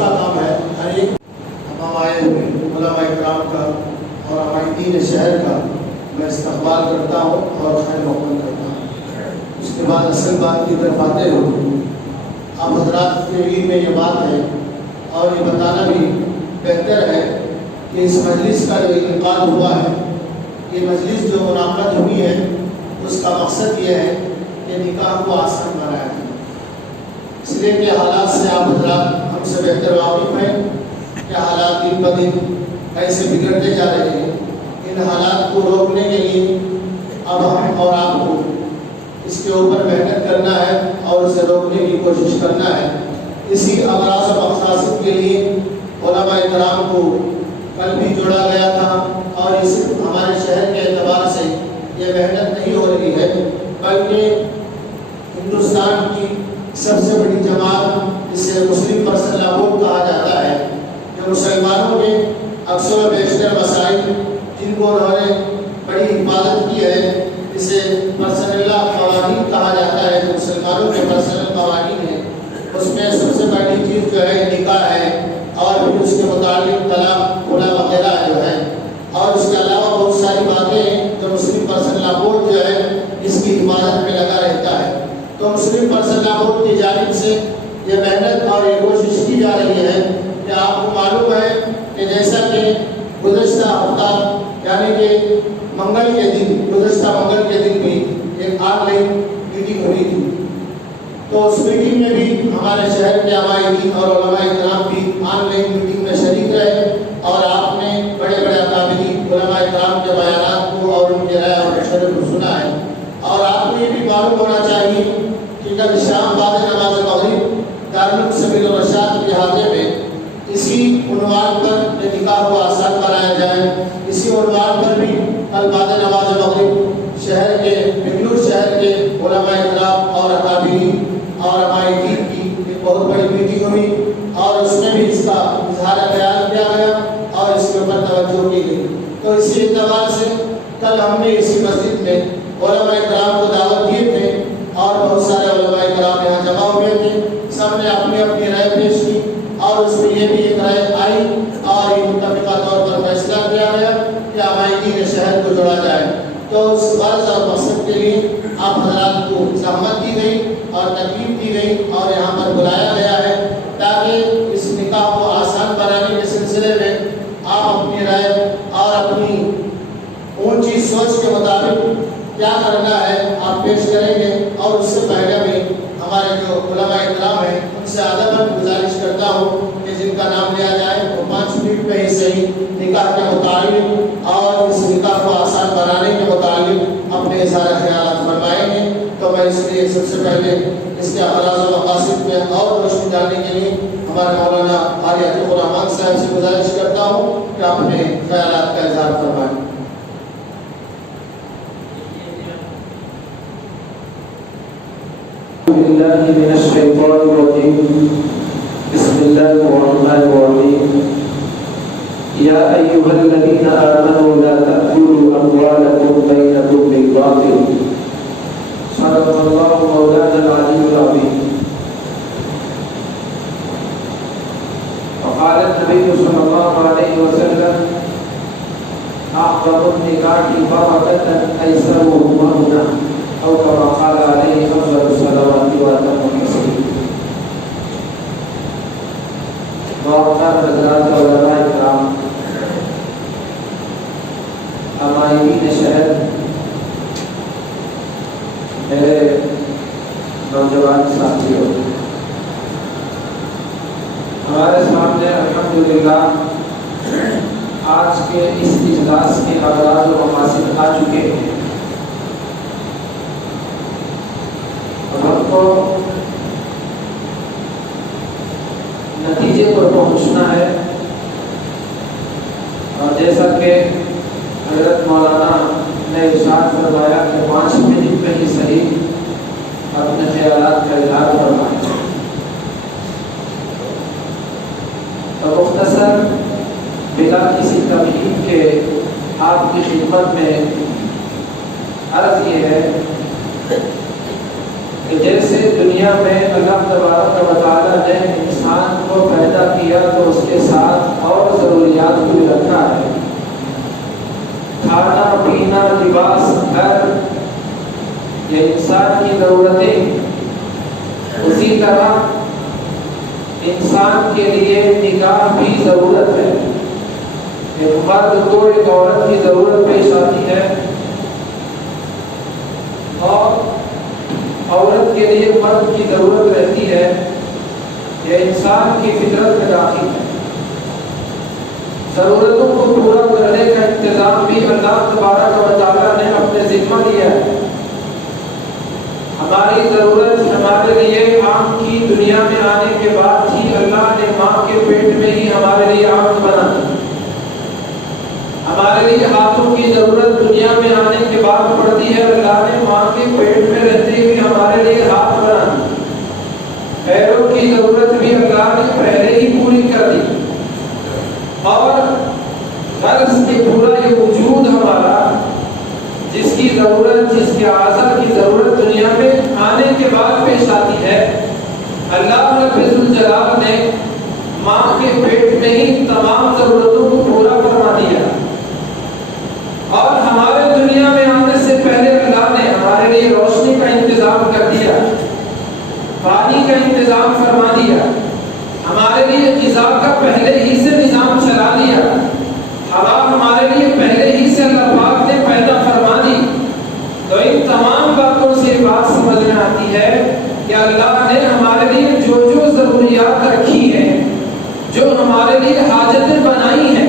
کا کام ہے ہر ایک تمام آئے ہوئے علماء کرام کا اور ہمارے دین شہر کا میں استقبال کرتا ہوں اور خیر مقدم کرتا ہوں۔ اس کے بعد اصل بات کی طرف آتے ہوئے آپ حضرات کے علم میں یہ بات ہے اور یہ بتانا بھی بہتر ہے کہ اس مجلس کا جو انعقاد ہوا ہے، یہ مجلس جو منعقد ہوئی ہے اس کا مقصد یہ ہے کہ نکاح کو آسان بنایا جائے، اس لیے کہ حالات سے آپ حضرات ہم سے بہتر واقف ہیں کہ حالات دن بدن ایسے بگڑتے جا رہے ہیں۔ ان حالات کو روکنے کے لیے اب ہم اور آپ کو اس کے اوپر محنت کرنا ہے اور اسے روکنے کی کوشش کرنا ہے۔ اسی اغراض و مقاصد کے لیے علماء کرام کو کل بھی جوڑا گیا تھا، اور اس ہمارے شہر کے اعتبار سے یہ محنت نہیں ہو رہی ہے بلکہ ہندوستان کی سب سے بڑی جماعت جسے مسلم پرسنل لا بورڈ کہا جاتا ہے، جو مسلمانوں کے اکثر و بیشتر مسائل جن کو انہوں نے بڑی حفاظت کی ہے، جسے پرسنل لا قوانین کہا جاتا ہے، جو مسلمانوں کے پرسنل قوانین ہیں، اس میں سب سے پہلی چیز جو ہے نکاح ہے، اور پھر اس کے متعلق طلاق خلا وغیرہ جو ہے، اور اس کے علاوہ بہت ساری باتیں ہیں جو مسلم پرسنل لا بورڈ جو ہے اس کی حفاظت میں لگا رہتا ہے۔ تو مسلم پرسنل لا بورڈ کی جانب سے یہ محنت اور یہ کوشش کی جا رہی ہے کہ آپ کو معلوم ہے کہ جیسا کہ گزشتہ ہفتہ یعنی کہ منگل کے دن، گزشتہ منگل کے دن بھی ایک آن لائن میٹنگ ہوئی تھی، تو اس میٹنگ میں بھی ہمارے شہر کے عوائدین اور علماء کرام بھی آن لائن میٹنگ میں شریک رہے، اور آپ نے بڑے بڑے اکابرین علماء کرام کے بیانات کو اور ان کے رائے اور مشورے کو سنا ہے۔ اور آپ کو یہ بھی معلوم ہونا چاہیے کہ کل شام بعد نماز مغرب دارالعلوم سبیل الرشاد کے احاطے میں اسی عنوان پر نکاح کو آسان بنایا جائے، اسی عنوان پر بھی کل بعد نماز مغرب شہر کے بنگلور شہر کے علماء کرام اور اکابرین اور عوائدین کی ایک بہت بڑی میٹنگ ہوئی، اور اس میں بھی اس کا اظہار خیال کیا گیا اور اس کے اوپر توجہ کی گئی۔ تو اسی اعتبار سے کل ہم نے اسی مسجد میں علماء کرام کو دعوت دیے تھے، اور بہت سارے علماء کرام یہاں جمع ہوئے تھے، سب نے اپنی اپنی رائے پیش کی، اور اس میں یہ بھی ایک رائے آئی اور یہ متفقہ طور پر فیصلہ کیا گیا کہ عوائدین شہر کو جوڑا جائے۔ تو اس غرض اور مقصد کے لیے آپ حضرات کو زحمت دی گئی اور تکلیف دی گئی اور یہاں پر بلایا گیا ہے، تاکہ اس نکاح کو آسان بنانے کے سلسلے میں آپ اپنی رائے اور اپنی اونچی سوچ کے مطابق کیا کرنا ہے آپ پیش کریں گے۔ اور اس سے پہلے بھی ہمارے جو علماء کرام ہیں ان سے ادب گزارش کرتا ہوں کہ جن کا نام لیا جائے وہ 5 منٹ میں ہی صحیح نکاح کے متعلق اور اس نکاح کو آسان بنانے کے متعلق اپنے سارے خیالات فرمائیں گے۔ تو میں اس لیے سب سے پہلے اس کے اغراض و مقاصد میں اور روشنی ڈالنے کے لیے ہمارے مولانا قاری عتیق الرحمان صاحب سے گزارش کرتا ہوں کہ اپنے خیالات کا اظہار فرمائیں۔ بالله من الشيطان الرجيم بسم الله الرحمن الرحيم يا أيها الذين آمنوا لا تأكلوا أموالكم بينكم بالباطل صدق الله مولانا العلي العظيم وقال النبي صلى الله عليه وسلم أعظم النكاح بركة أيسرهما أو كما قال عليه أفضل الصلوات وأتم التسليم۔ معزز حضرات علماء کرام، عوائدین شہر، میرے نوجوان ساتھیوں، ہمارے سامنے الحمدللہ آج کے اس اجلاس کے اغراض و مقاصد آ چکے ہیں۔ ہم کو نتیجے پر پہنچنا ہے، اور جیسا کہ حضرت مولانا نے ارشاد فرمایا کہ 5 منٹ میں ہی صحیح اپنے خیالات کا اظہار فرمائیں، اور مختصر بلا کسی تمہید کے آپ کی خدمت میں عرض یہ ہے کہ جیسے دنیا میں اللہ تبارک و تعالیٰ نے انسان کو پیدا کیا کیا تو اس کے ساتھ اور ضروریات بھی رکھا ہے. کھانا پینا لباس گھر یہ انسان کی ضرورتیں. اسی طرح انسان کے لیے نکاح بھی ضرورت ہے. ایک مرد کو ایک عورت کی ضرورت پیش آتی ہے اور عورت کے لیے مرد کی ضرورت رہتی ہے. یہ انسان کی فطرت میں داخل ہے. ضرورتوں کو پورا کرنے کا انتظام بھی اللہ تبارک و تعالیٰ نے اپنے ذمہ لیا ہے. ہماری ضرورت ہمارے لیے آنکھ کی دنیا میں آنے کے بعد ہی اللہ نے ماں کے پیٹ میں ہی ہمارے لیے آنکھ بنا دی. ہمارے لیے ہاتھوں کی ضرورت دنیا میں آنے کے بعد پڑتی ہے. اللہ نے ماں کے پیٹ میں رہتے ہوئے ہمارے لیے ہاتھ بنا دی. پیروں کی ضرورت بھی اللہ نے پہلے ہی پوری کر دی. اور غرض سے پورا یہ وجود ہمارا جس کی ضرورت جس کے اعضاء کی ضرورت دنیا میں آنے کے بعد پیش آتی ہے. اللہ رب الجلال نے ماں کے پیٹ میں ہی تمام ضرورتوں کو پورا فرما دیا. اور ہمارے دنیا میں آنے سے پہلے اللہ نے ہمارے لیے روشنی کا انتظام کر دیا, پانی کا انتظام فرما دیا, ہمارے لیے غذا کا پہلے ہی سے نظام چلا دیا, ہوا ہمارے لیے پہلے ہی سے اللہ پاک نے پیدا فرما دی. تو ان تمام باتوں سے بات سمجھ میں آتی ہے کہ اللہ نے ہمارے لیے جو جو ضروریات رکھی ہیں, جو ہمارے لیے حاجتیں بنائی ہیں,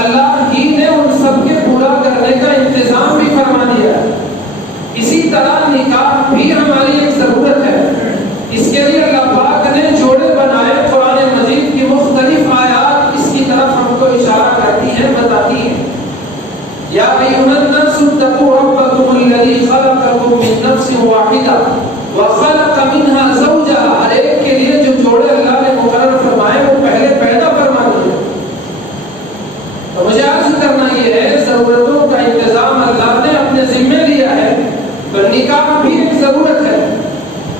اللہ ہی نے ان سب کے پورا کرنے کا انتظام بھی فرما دیا. اسی طرح نکاح بھی ہماری ایک ضرورت ہے. اس کے لیے اللہ پاک نے جوڑے بنائے. قرآن مجید کی مختلف آیات اس کی طرف ہم کو اشارہ کرتی ہیں, بتاتی ہیں. یا ایھا الناس اتقوا ربکم الذی خلقکم من نفس واحدہ وخلق منها زوجها. ہر ایک کے لیے جو جوڑے اللہ نے مقرر فرمائے وہ پہلے پیدا فرما دیے. تو مجھے عرض کرنا یہ ہے ضرورتوں کا انتظام اللہ نے اپنے ذمہ لیا ہے. تو نکاح بھی ایک ضرورت ہے.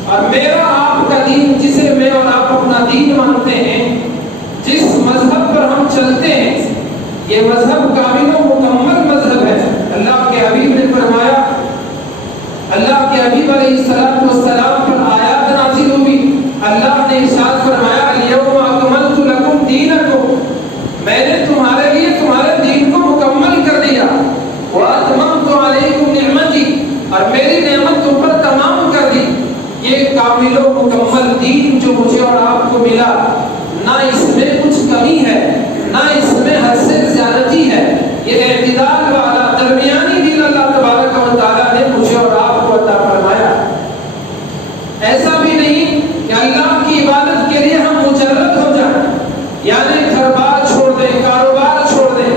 اور میرا آپ کا دین جسے میں اور آپ اپنا دین مانتے ہیں, جس مذہب پر ہم چلتے ہیں, یہ مذہب کامل و مکمل مذہب ہے. اللہ کے حبیب نے فرمایا, اللہ کے حبیب علیہ السلام پر آیات نازل ہوئی. اللہ نے ارشاد فرمایا الیوم اکملت لکم دینکم, میں نے تمہارے لیے تمہارے دین کو مکمل کر دیا. واتممت علیکم نعمتی, اور میری نعمت تم پر تمام کر دی. یہ کامل و مکمل دین جو مجھے اور آپ کو ملا, نہ اس میں کچھ کمی ہے, نہ اس میں حد سے زیادتی ہے. یہ اعتدال والا درمیانی دین اللہ تبارک و تعالیٰ نے مجھے اور آپ کو عطا فرمایا. ایسا بھی نہیں کہ اللہ کی عبادت کے لیے ہم مجرد ہو جائیں, یعنی گھر بار چھوڑ دیں, کاروبار چھوڑ دیں,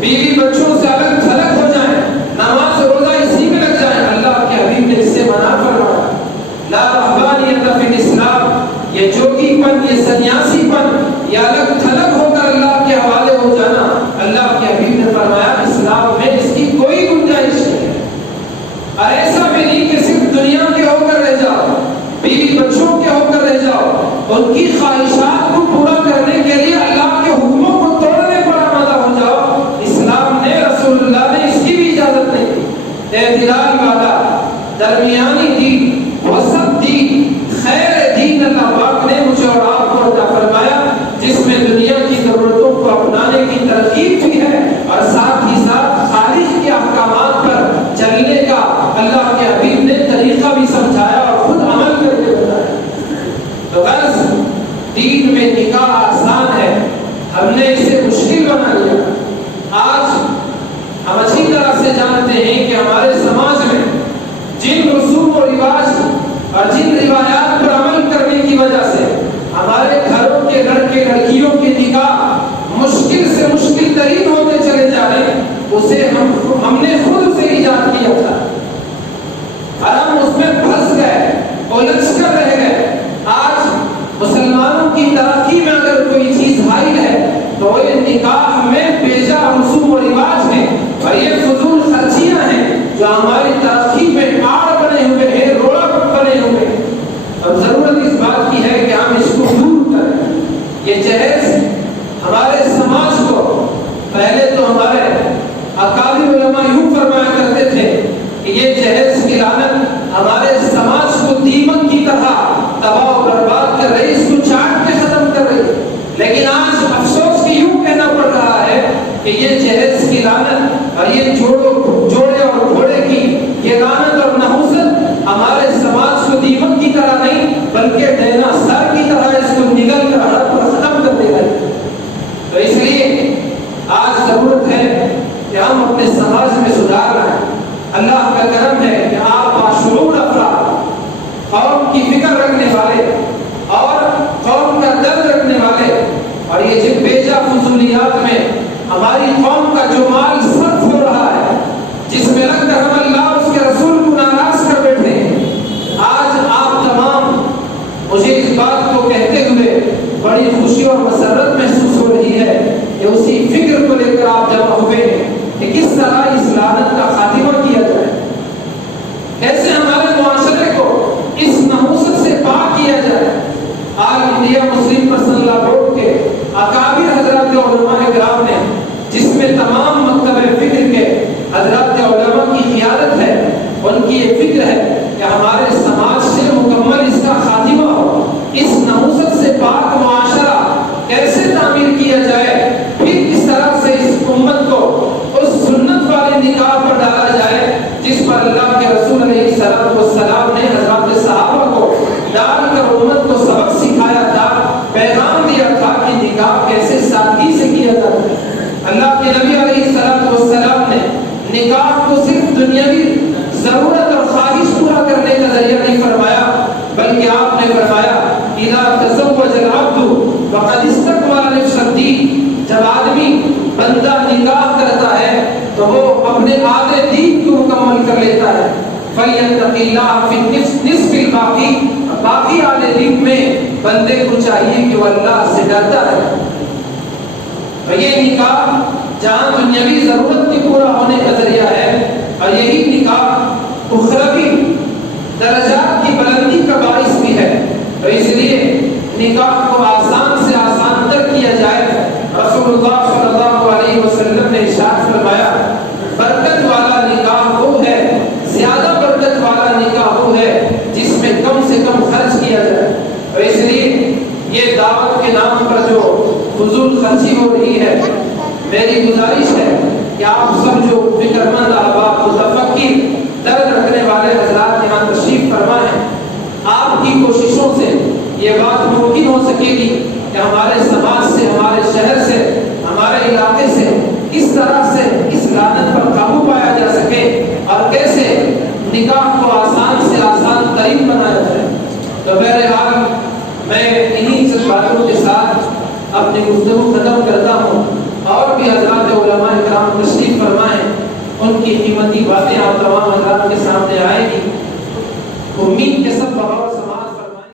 بیوی بچوں سے الگ تھلگ ہو جائیں, نماز روزہ اسی میں لگ جائیں. اللہ کے حبیب نے اس سے منع فرمایا. لا رہبانیت فی الاسلام, یہ جوگی پن, یہ سنیاسی پن, یہ الگ تھلگ ہو کر اللہ کے حوالے ہو جانا, اللہ کے حبیب نے فرمایا اسلام میں اس کی کوئی گنجائش نہیں. اور ایسا بھی نہیں کہ صرف دنیا کے ہو کر رہ جاؤ, بیوی بچوں کے ہو کر رہ جاؤ, ان کی خواہشات کو پورا کرنے کے لیے اللہ کے حکموں کو توڑنے پر آمادہ ہو جاؤ. اسلام نے, رسول اللہ نے اس کی بھی اجازت نہیں دی. اعتدال والا درمیانی دین, وسط دین, خیر دین اللہ پاک نے مجھے اور آپ کو عطا فرمایا, جس میں دنیا کی ضرورتوں کو اپنانے کی ترغیب بھی ہے اور ساتھ ہی ساتھ خالق کے احکامات پر چلنے کا اللہ کے حبیب نے طریقہ بھی سمجھایا اور خود عمل کر کے بتایا. تو غرض دین میں نکاح آسان ہے, ہم نے اسے مشکل بنا لیا. آج ہم اچھی طرح سے جانتے ہیں کہ ہمارے سماج میں جن رسوم و رواج اور جن روایات پر عمل کرنے کی وجہ سے ہمارے گھروں کے لڑکے لڑکیوں کے نکاح مشکل سے مشکل ترین ہوتے چلے جا رہے ہیں, اسے ہم نے خود اسے ایجاد کیا تھا اور ہم اس میں پھنس گئے, الجھ کر رہ گئے. آج مسلمانوں کی ترقی میں اگر کوئی چیز حائل ہے تو یہ نکاح میں بیجا رسوم و رواج ہیں, اور یہ فضول خرچیاں ہیں جو ہماری ترقی میں آڑ بنے ہوئے ہیں, روڑا بنے ہوئے ہیں. اب ضرورت اس بات کی ہے کہ ہم اس کو دور کریں. یہ جہیز یہ جہیز کی لعنت ہمارے سماج کو دیمک کی طرح تباہ و برباد کر رہی، اس کو چاٹ کے ختم کر رہی۔ لیکن آج افسوس کی یوں کہنا پڑ رہا ہے کہ یہ جہیز کی لعنت اور یہ جوڑے اور گھوڑے کی یہ لعنت اور نحوست ہمارے سماج کو دیمک کی طرح نہیں بلکہ ڈیناسور کی طرح اس کو نگل کر ہڑپ کر ختم کر دے رہے۔ تو اس لیے آج ضرورت ہے کہ ہم اپنے سماج میں سدھار لائیں۔ اللہ کا کرم ہے کہ آپ باشعور افراد، قوم کی فکر رکھنے والے اور قوم کا درد رکھنے والے، اور یہ جن بیجا فضولیات میں ہماری قوم کا جو مال صرف ہو رہا ہے، جس میں لگ کر ہم اللہ اس کے رسول کو ناراض کر بیٹھے ہیں، آج آپ تمام مجھے اس بات کو کہتے ہوئے بڑی خوشی اور مسرت محسوس ہو رہی ہے کہ اسی فکر کو لے کر آپ جمع ہوئے ہیں کہ کس طرح اس لعنت کا خاتمہ کیا جائے، کیسے ہمارے معاشرے کو اس نحوست سے پاک کیا جائے۔ آل انڈیا مسلم پرسنل لا بورڈ کے اکابر حضرات علماء کرام نے، جس میں تمام مکتب فکر کے حضرات علماء کی قیادت ہے، ان کی یہ فکر ہے کہ ہمارے سماج سے مکمل اس کا خاتمہ ہو، اس نحوست سے پاک معاشرہ کیسے تعمیر کیا جائے، پھر کس طرح سے اس امت کو اس سنت والی نکاح پر ڈالا جائے جس پر اللہ کے رسول علیہ السلام نے حضرات صحابہ کو ڈال کر امت کو سبق سکھایا تھا، پیغام دیا تھا کہ نکاح کیسے سادگی سے کیا جاتا ہے۔ اللہ کے نبی علیہ السلام نے نکاح کو صرف دنیاوی ضرورت اور خواہش پورا کرنے کا ذریعہ نہیں فرمایا، بلکہ آپ نے فرمایا اذا تزوج العبد وقد استكمل نصف الدين، جب آدمی بندہ نکاح کرتا ہے تو وہ اپنے آدھے دین کو مکمل کر لیتا ہے۔ فَلْيَتَّقِ اللَّهَ فِي النِّصْفِ الْبَاقِي، باقی آدھے دین میں بندے کو چاہیے کہ وہ اللہ سے ڈرتا ہے۔ اور یہ نکاح جہاں دنیاوی ضرورت کے پورا ہونے کا ذریعہ ہے، اور یہی نکاح اخروی درجات کی بلندی کا باعث بھی ہے، تو اس لیے نکاح کو آسان سے آسان تر کیا جائے۔ رسول اللہ صلی اللہ علیہ وسلم نے ارشاد فرمایا برکت والا نکاح وہ ہے، زیادہ برکت والا نکاح وہ ہے جس میں کم سے کم خرچ کیا جائے۔ اور اس لیے یہ دعوت کے نام پر جو فضول خرچی ہو رہی ہے، میری گزارش ہے کہ آپ سب جو فکر مند احباب، متفکر، درد رکھنے والے حضرات یہاں تشریف فرما ہیں، آپ کی کوششوں سے یہ بات ممکن ہو سکے گی کہ ہمارے سماج سے، ہمارے شہر سے، ہمارے علاقے سے کس طرح سے اس لعنت پر قابو پایا جا سکے اور کیسے نکاح کو آسان سے آسان ترین بنایا جائے۔ تو بہرحال میں انہی باتوں کے ساتھ اپنی گفتگو ختم کرتا ہوں، اور بھی حضرات علماء کرام تشریف فرمائیں، ان کی قیمتی باتیں آپ تمام حضرات کے سامنے آئے گی۔ امید کے سب